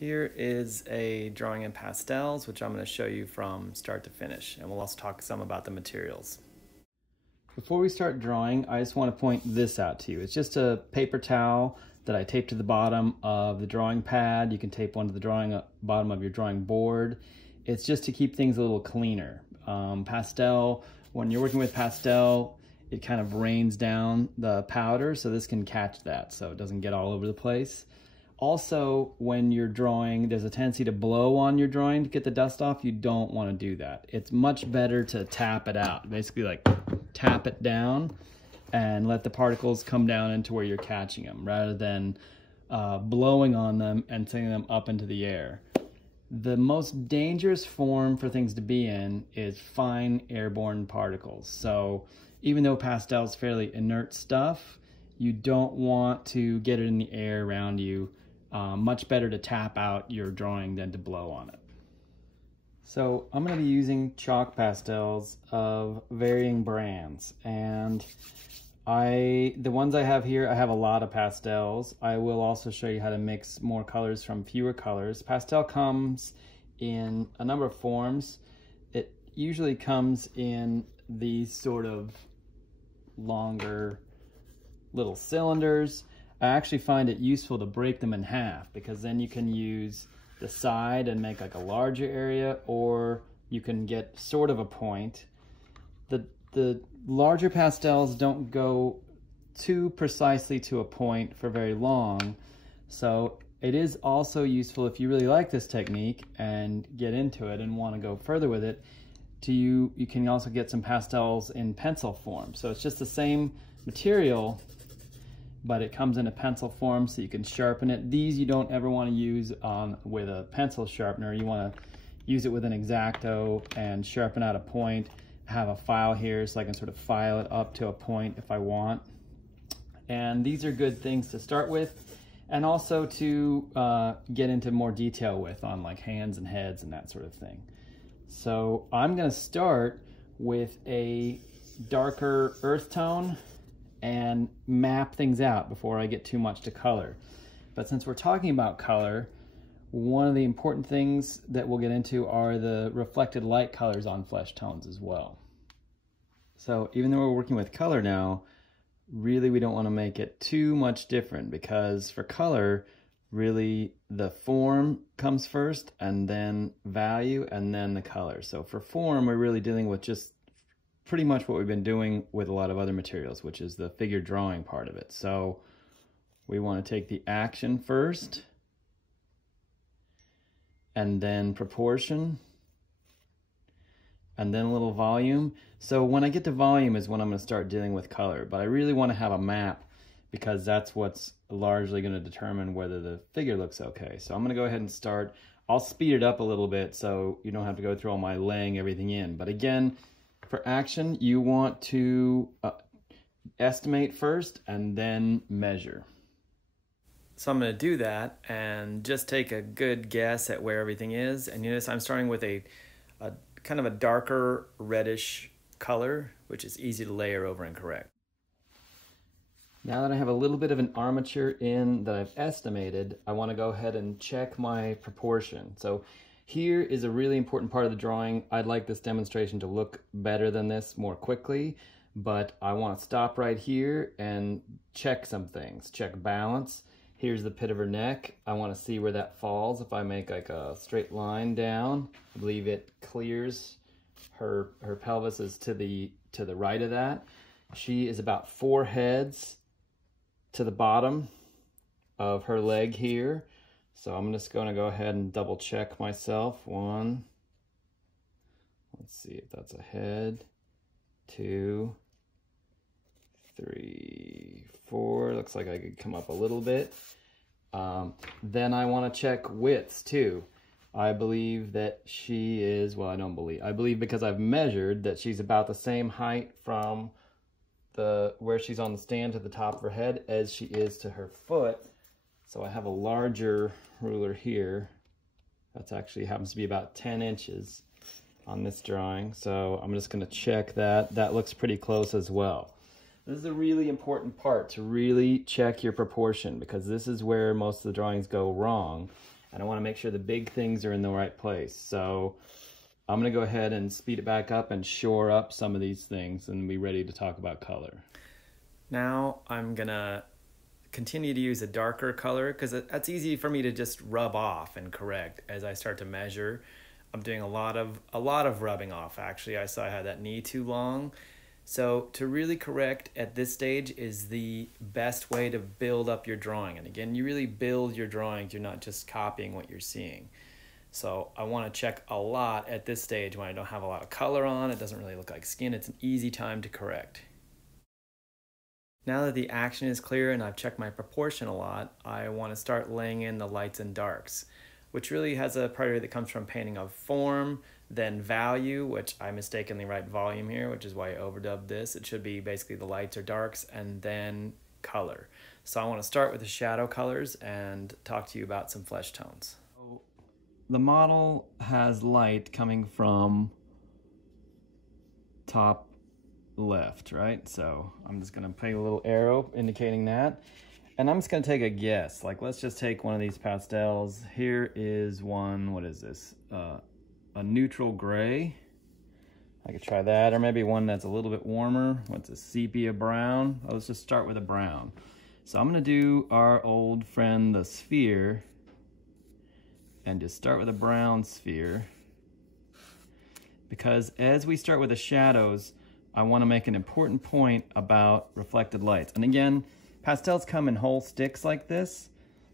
Here is a drawing in pastels, which I'm going to show you from start to finish, and we'll also talk some about the materials. Before we start drawing, I just want to point this out to you. It's just a paper towel that I taped to the bottom of the drawing pad. You can tape one to the bottom of your drawing board. It's just to keep things a little cleaner. Pastel, when you're working with pastel, it kind of rains down the powder, so this can catch that so it doesn't get all over the place. Also, when you're drawing, there's a tendency to blow on your drawing to get the dust off. You don't want to do that. It's much better to tap it out. Basically, like tap it down and let the particles come down into where you're catching them rather than blowing on them and sending them up into the air. The most dangerous form for things to be in is fine airborne particles. So even though pastel is fairly inert stuff, you don't want to get it in the air around you. Much better to tap out your drawing than to blow on it. So I'm going to be using chalk pastels of varying brands, and the ones I have here, I have a lot of pastels. I will also show you how to mix more colors from fewer colors. Pastel comes in a number of forms. It usually comes in these sort of longer little cylinders. I actually find it useful to break them in half because then you can use the side and make like a larger area, or you can get sort of a point. The larger pastels don't go too precisely to a point for very long, so it is also useful if you really like this technique and get into it and want to go further with it. You can also get some pastels in pencil form. So it's just the same material, but it comes in a pencil form so you can sharpen it. These you don't ever want to use with a pencil sharpener. You want to use it with an X-Acto and sharpen out a point. I have a file here so I can sort of file it up to a point if I want. And these are good things to start with and also to get into more detail with on like hands and heads and that sort of thing. So I'm going to start with a darker earth tone and map things out before I get too much to color. But since we're talking about color, one of the important things that we'll get into are the reflected light colors on flesh tones as well. So even though we're working with color now, really we don't want to make it too much different, because for color, really the form comes first and then value and then the color. So for form, we're really dealing with just pretty much what we've been doing with a lot of other materials, which is the figure drawing part of it. So we want to take the action first, and then proportion, and then a little volume. So when I get to volume is when I'm going to start dealing with color, but I really want to have a map because that's what's largely going to determine whether the figure looks okay. So I'm going to go ahead and start. I'll speed it up a little bit so you don't have to go through all my laying everything in. But again, for action, you want to estimate first and then measure. So I'm going to do that and just take a good guess at where everything is. And you notice I'm starting with a kind of a darker reddish color, which is easy to layer over and correct. Now that I have a little bit of an armature in that I've estimated, I want to go ahead and check my proportion. So here is a really important part of the drawing. I'd like this demonstration to look better than this more quickly, but I want to stop right here and check some things. Check balance. Here's the pit of her neck. I want to see where that falls. If I make like a straight line down, I believe it clears her pelvis is to the right of that. She is about 4 heads to the bottom of her leg here. So I'm just going to go ahead and double check myself. 1, let's see if that's a head, 2, 3, 4. Looks like I could come up a little bit. Then I want to check widths too. I believe that she is, well, I believe because I've measured that she's about the same height from where she's on the stand to the top of her head as she is to her foot. So I have a larger ruler here. That's actually happens to be about 10 inches on this drawing. So I'm just going to check that. That looks pretty close as well. This is a really important part, to really check your proportion, because this is where most of the drawings go wrong. and I want to make sure the big things are in the right place. So I'm going to go ahead and speed it back up and shore up some of these things and be ready to talk about color. Now I'm going to continue to use a darker color because that's easy for me to just rub off and correct as I start to measure. I'm doing a lot of rubbing off. Actually, I saw I had that knee too long. So to really correct at this stage is the best way to build up your drawing. And again, you really build your drawings. You're not just copying what you're seeing. So I want to check a lot at this stage when I don't have a lot of color on. It doesn't really look like skin. It's an easy time to correct. Now that the action is clear and I've checked my proportion a lot, I want to start laying in the lights and darks, which really has a priority that comes from painting of form, then value, which I mistakenly write volume here, which is why I overdubbed this. It should be basically the lights or darks, and then color. So I want to start with the shadow colors and talk to you about some flesh tones. The model has light coming from top left, right? So I'm just gonna paint a little arrow indicating that. And I'm just gonna take a guess. Like, let's just take one of these pastels. Here is one, what is this? A neutral gray. I could try that, or maybe one that's a little bit warmer. What's a sepia brown? Oh, let's just start with a brown. So I'm gonna do our old friend, the sphere, and just start with a brown sphere. Because as we start with the shadows, I want to make an important point about reflected lights. And again, pastels come in whole sticks like this.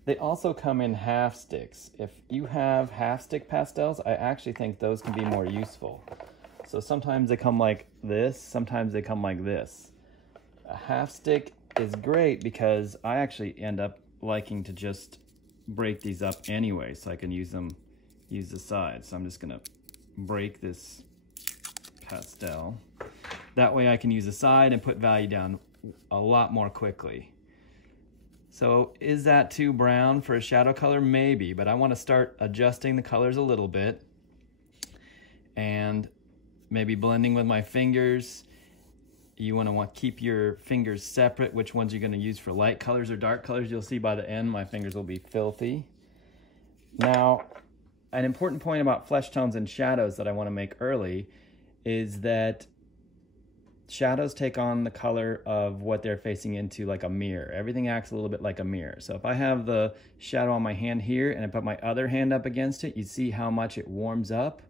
They also come in half sticks. If you have half stick pastels, I actually think those can be more useful. So sometimes they come like this, sometimes they come like this. A half stick is great because I actually end up liking to just break these up anyway, so I can use the sides. So I'm just gonna break this pastel. That way I can use the side and put value down a lot more quickly. So is that too brown for a shadow color? Maybe, but I want to start adjusting the colors a little bit and maybe blending with my fingers. You want to keep your fingers separate, which ones you're going to use for light colors or dark colors. You'll see by the end my fingers will be filthy. Now, an important point about flesh tones and shadows that I want to make early is that shadows take on the color of what they're facing into, like a mirror. Everything acts a little bit like a mirror. So if I have the shadow on my hand here and I put my other hand up against it, you see how much it warms up?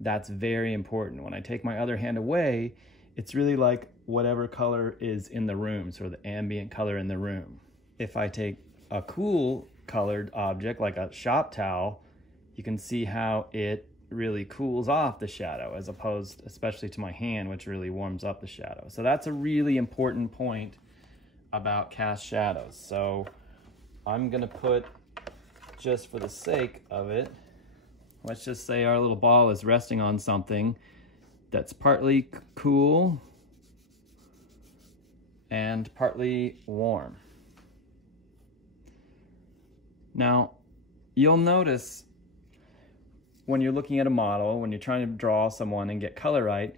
That's very important. When I take my other hand away, it's really like whatever color is in the room, sort of the ambient color in the room. If I take a cool colored object like a shop towel, you can see how it really cools off the shadow, as opposed especially to my hand, which really warms up the shadow. So that's a really important point about cast shadows. So I'm gonna put, just for the sake of it, let's just say our little ball is resting on something that's partly cool and partly warm. Now, you'll notice when you're looking at a model, when you're trying to draw someone and get color right,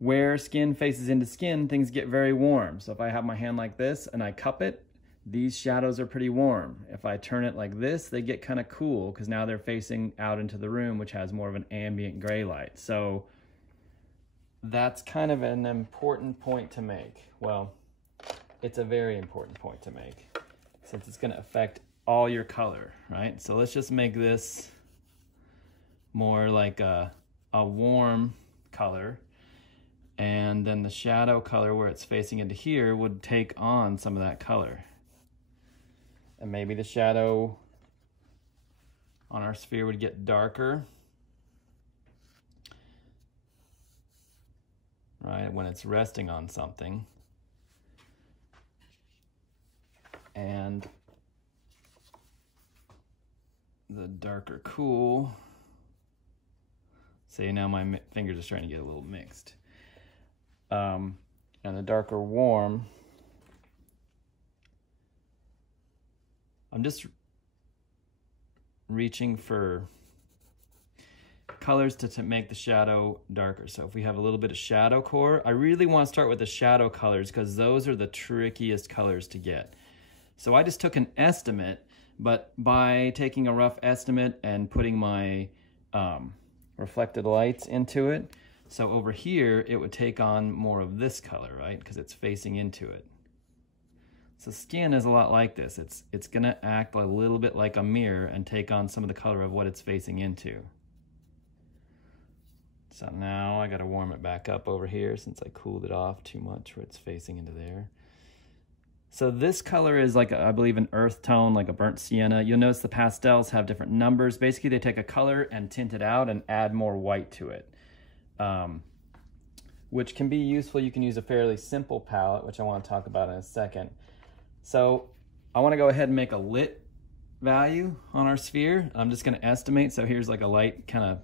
where skin faces into skin, things get very warm. So if I have my hand like this and I cup it, these shadows are pretty warm. If I turn it like this, they get kind of cool because now they're facing out into the room, which has more of an ambient gray light. So that's kind of an important point to make. Well, it's a very important point to make since it's going to affect all your color, right? So let's just make this more like a warm color, and then the shadow color where it's facing into here would take on some of that color. And maybe the shadow on our sphere would get darker, right, when it's resting on something. And the darker cool, see, now my fingers are starting to get a little mixed. And the darker warm, I'm just reaching for colors to make the shadow darker. So if we have a little bit of shadow core, I really want to start with the shadow colors because those are the trickiest colors to get. So I just took an estimate But by taking a rough estimate and putting my reflected lights into it, so over here it would take on more of this color, right? Because it's facing into it. So skin is a lot like this. It's gonna act a little bit like a mirror and take on some of the color of what it's facing into. So now I gotta warm it back up over here since I cooled it off too much where it's facing into there. So this color is like, I believe, an earth tone, like a burnt sienna. You'll notice the pastels have different numbers. Basically, they take a color and tint it out and add more white to it, which can be useful. You can use a fairly simple palette, which I want to talk about in a second. So I want to go ahead and make a lit value on our sphere. I'm just going to estimate. So here's like a light kind of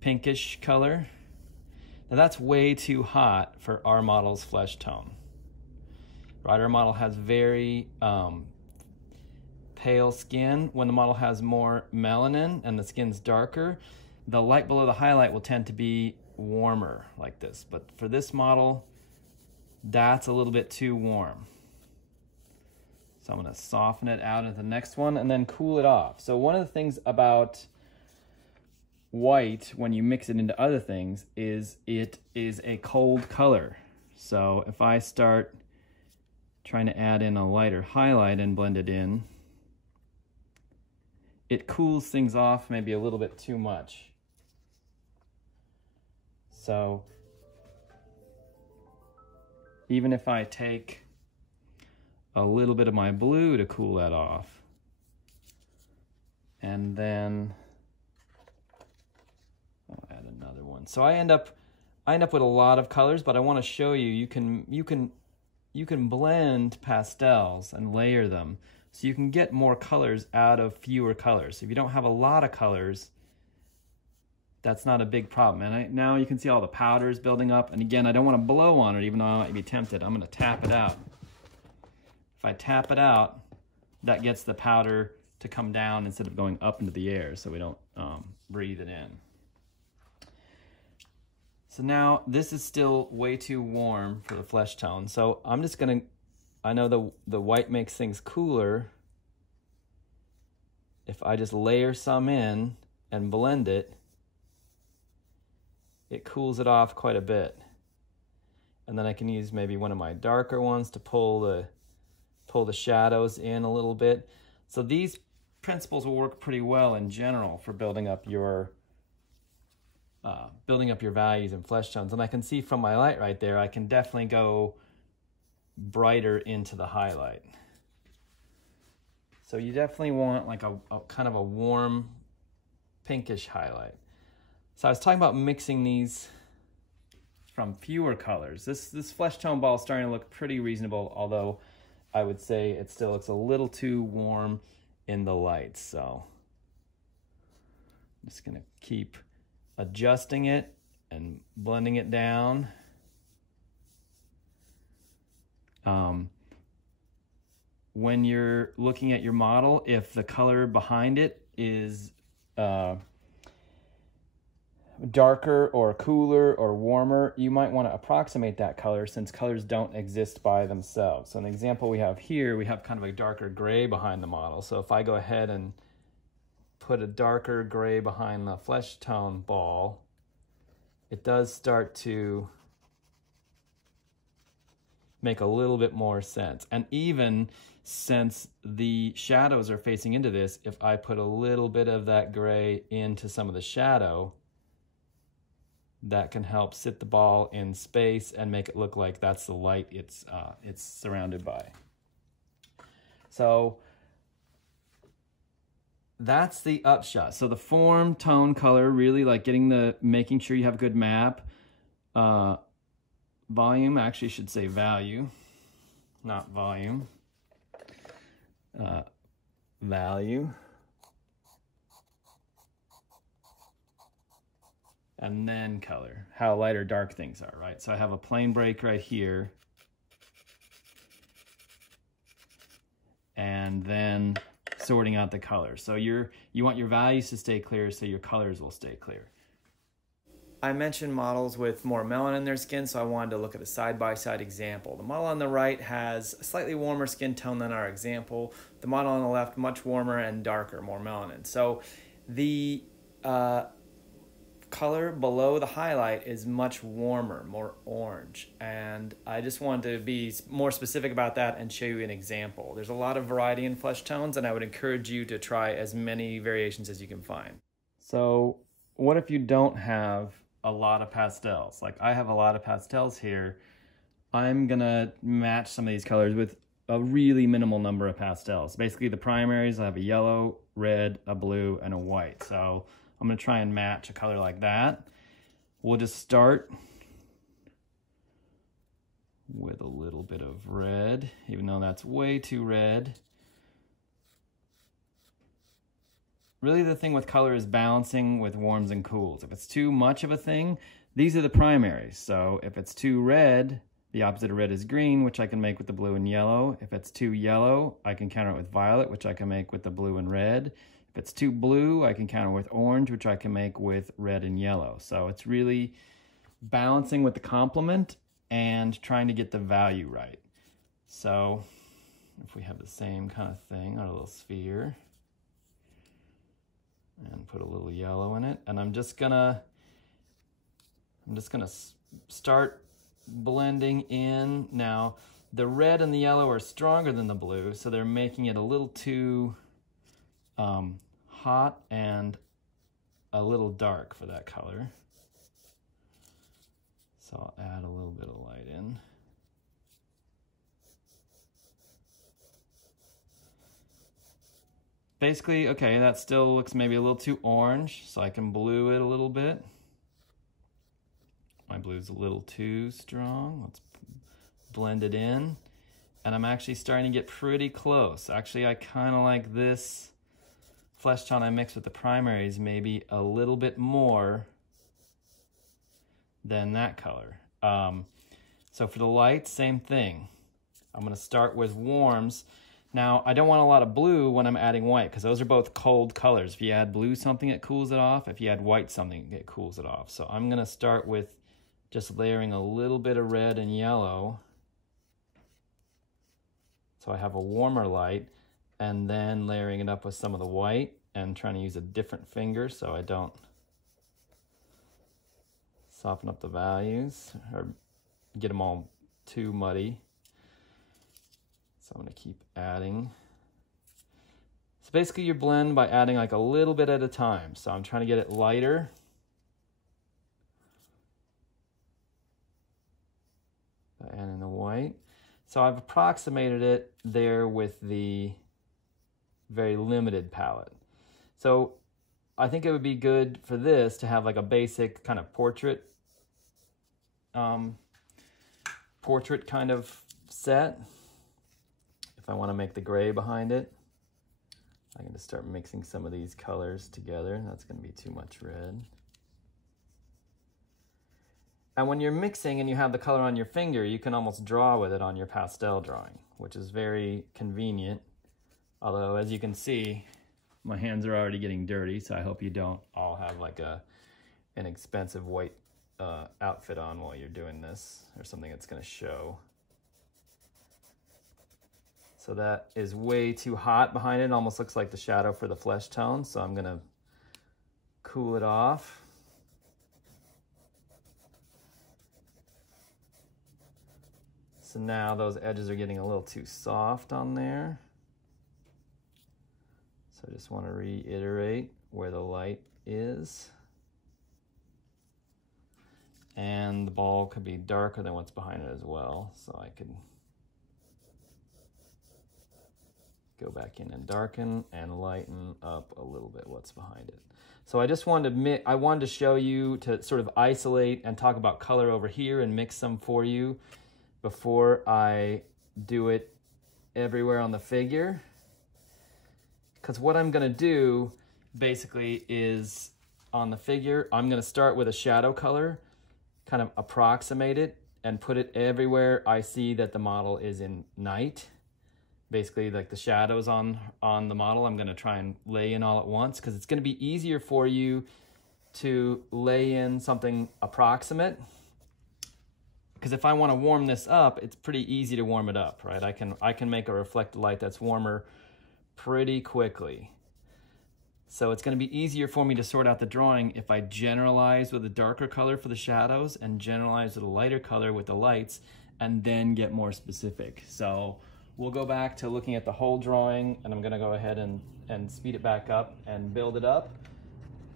pinkish color. Now that's way too hot for our model's flesh tone. Right, our model has very pale skin. When the model has more melanin and the skin's darker, the light below the highlight will tend to be warmer like this. But for this model, that's a little bit too warm. So I'm gonna soften it out into the next one and then cool it off. So one of the things about white, when you mix it into other things, is it is a cold color. So if I start trying to add in a lighter highlight and blend it in, it cools things off maybe a little bit too much. So even if I take a little bit of my blue to cool that off, and then I'll add another one. So I end up with a lot of colors, but I want to show you, you can blend pastels and layer them so you can get more colors out of fewer colors. So if you don't have a lot of colors, that's not a big problem. And now you can see all the powders building up. And again, I don't want to blow on it, even though I might be tempted. I'm going to tap it out. If I tap it out, that gets the powder to come down instead of going up into the air, so we don't breathe it in. So now this is still way too warm for the flesh tone. So I'm just gonna, I know the white makes things cooler. If I just layer some in and blend it, it cools it off quite a bit. And then I can use maybe one of my darker ones to pull the shadows in a little bit. So these principles will work pretty well in general for building up your values and flesh tones. And I can see from my light right there, I can definitely go brighter into the highlight. So you definitely want like a kind of a warm pinkish highlight. So I was talking about mixing these from fewer colors. This flesh tone ball is starting to look pretty reasonable, although I would say it still looks a little too warm in the lights. So I'm just gonna keep adjusting it and blending it down. When you're looking at your model, if the color behind it is darker or cooler or warmer, you might want to approximate that color since colors don't exist by themselves. So an example we have here, we have kind of a darker gray behind the model. So if I go ahead and put a darker gray behind the flesh tone ball, it does start to make a little bit more sense. And even since the shadows are facing into this, if I put a little bit of that gray into some of the shadow, that can help sit the ball in space and make it look like that's the light it's surrounded by. So that's the upshot. So the form, tone, color, really like making sure you have a good map. Volume, actually should say value, not volume. Value. And then color, how light or dark things are, right? So I have a plane break right here. And then sorting out the colors. So you want your values to stay clear so your colors will stay clear. I mentioned models with more melanin in their skin, so I wanted to look at a side-by-side example. The model on the right has a slightly warmer skin tone than our example. The model on the left, much warmer and darker, more melanin. So the color below the highlight is much warmer, more orange. And I just wanted to be more specific about that and show you an example. There's a lot of variety in flesh tones, and I would encourage you to try as many variations as you can find. So what if you don't have a lot of pastels? Like I have a lot of pastels here. I'm gonna match some of these colors with a really minimal number of pastels. Basically the primaries, I have a yellow, red, a blue, and a white. So I'm gonna try and match a color like that. We'll just start with a little bit of red, even though that's way too red. Really the thing with color is balancing with warms and cools. If it's too much of a thing, these are the primaries. So if it's too red, the opposite of red is green, which I can make with the blue and yellow. If it's too yellow, I can counter it with violet, which I can make with the blue and red. If it's too blue, I can counter with orange, which I can make with red and yellow. So it's really balancing with the complement and trying to get the value right. So if we have the same kind of thing on a little sphere, and put a little yellow in it, and I'm just gonna start blending in. Now the red and the yellow are stronger than the blue, so they're making it a little too hot and a little dark for that color. So I'll add a little bit of light in. Basically, okay, that still looks maybe a little too orange, so I can blue it a little bit. My blue's a little too strong. Let's blend it in. And I'm actually starting to get pretty close. Actually, I kind of like this flesh tone I mixed with the primaries maybe a little bit more than that color. So for the lights, same thing. I'm gonna start with warms. Now, I don't want a lot of blue when I'm adding white, because those are both cold colors. If you add blue something, it cools it off. If you add white something, it cools it off. So I'm gonna start with just layering a little bit of red and yellow. So I have a warmer light, and then layering it up with some of the white and trying to use a different finger so I don't soften up the values or get them all too muddy. So I'm gonna keep adding. So basically you blend by adding like a little bit at a time. So I'm trying to get it lighter. By adding the white. So I've approximated it there with the very limited palette. So I think it would be good for this to have like a basic kind of portrait kind of set. If I want to make the gray behind it, I can just start mixing some of these colors together. That's going to be too much red. And when you're mixing and you have the color on your finger, you can almost draw with it on your pastel drawing, which is very convenient. Although, as you can see, my hands are already getting dirty, so I hope you don't all have like an expensive white outfit on while you're doing this, or something that's going to show. So that is way too hot behind it. It almost looks like the shadow for the flesh tone. So I'm gonna cool it off. So now those edges are getting a little too soft on there. So I just want to reiterate where the light is. And the ball could be darker than what's behind it as well. So I could go back in and darken and lighten up a little bit what's behind it. So I just wanted to show you to sort of isolate and talk about color over here and mix some for you before I do it everywhere on the figure. Because what I'm gonna do basically is on the figure, I'm gonna start with a shadow color, kind of approximate it and put it everywhere I see that the model is in night. Basically like the shadows on the model, I'm gonna try and lay in all at once because it's gonna be easier for you to lay in something approximate, because if I want to warm this up, it's pretty easy to warm it up, right? I can make a reflected light that's warmer pretty quickly. So it's going to be easier for me to sort out the drawing if I generalize with a darker color for the shadows and generalize with a lighter color with the lights, and then get more specific. So we'll go back to looking at the whole drawing, and I'm going to go ahead and speed it back up and build it up.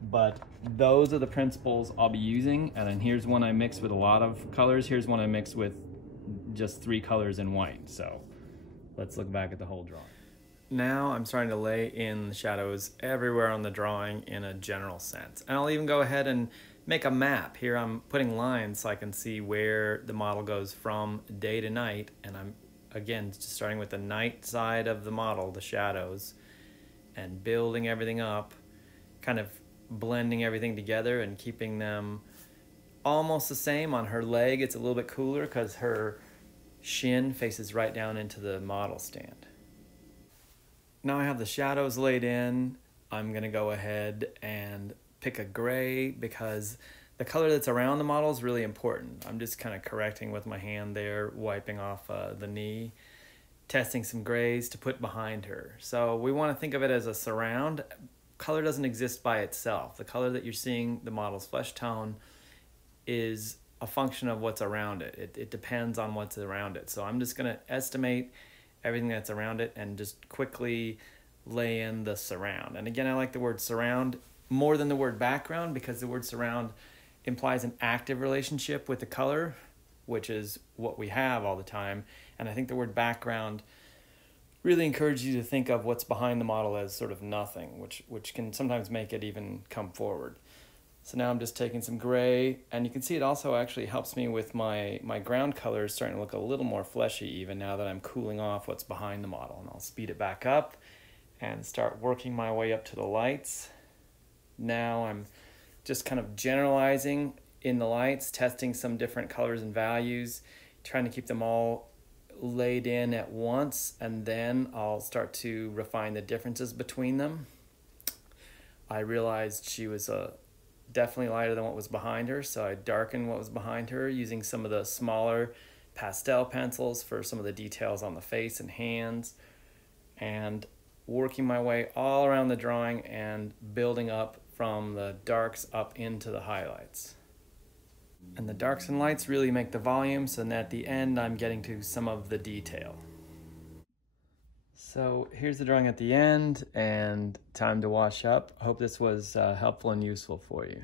But those are the principles I'll be using. And then here's one I mixed with a lot of colors. Here's one I mixed with just 3 colors in white. So let's look back at the whole drawing. Now I'm starting to lay in the shadows everywhere on the drawing in a general sense. And I'll even go ahead and make a map. Here I'm putting lines so I can see where the model goes from day to night. And I'm, again, just starting with the night side of the model, the shadows, and building everything up, kind of blending everything together and keeping them almost the same. On her leg, it's a little bit cooler because her shin faces right down into the model stand. Now I have the shadows laid in. I'm gonna go ahead and pick a gray because the color that's around the model is really important. I'm just kind of correcting with my hand there, wiping off the knee, testing some grays to put behind her. So we want to think of it as a surround. Color doesn't exist by itself. The color that you're seeing, the model's flesh tone, is a function of what's around it. It depends on what's around it. So I'm just gonna estimate everything that's around it and just quickly lay in the surround. And again, I like the word surround more than the word background because the word surround implies an active relationship with the color, which is what we have all the time. And I think the word background really encourages you to think of what's behind the model as sort of nothing, which can sometimes make it even come forward. So now I'm just taking some gray, and you can see it also actually helps me with my ground colors starting to look a little more fleshy even now that I'm cooling off what's behind the model. And I'll speed it back up and start working my way up to the lights. Now I'm just kind of generalizing in the lights, testing some different colors and values, trying to keep them all laid in at once, and then I'll start to refine the differences between them. I realized she was definitely lighter than what was behind her, so I darkened what was behind her using some of the smaller pastel pencils for some of the details on the face and hands, and working my way all around the drawing and building up from the darks up into the highlights. And the darks and lights really make the volume, so then at the end I'm getting to some of the detail. So here's the drawing at the end, and time to wash up. I hope this was helpful and useful for you.